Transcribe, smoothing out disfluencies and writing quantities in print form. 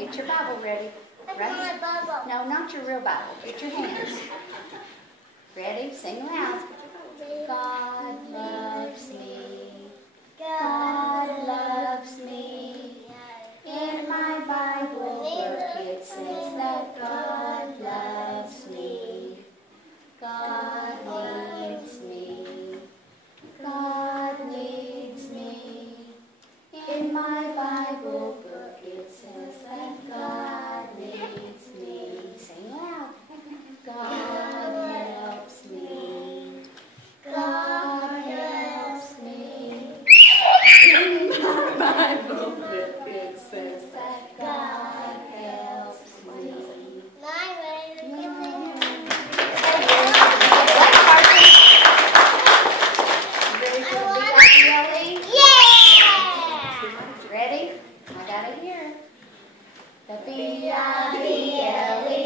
Get your Bible ready. My Bible. No, not your real Bible. Get your hands. Ready? Sing loud. God loves me. God loves me. In my Bible book it says that God loves me. God needs me. God needs me. In my Bible book it says that God needs me. Sing loud. God helps me. God helps me. In my Bible book it says that God helps me. Ready? I got it here. The B-I-B-L-E.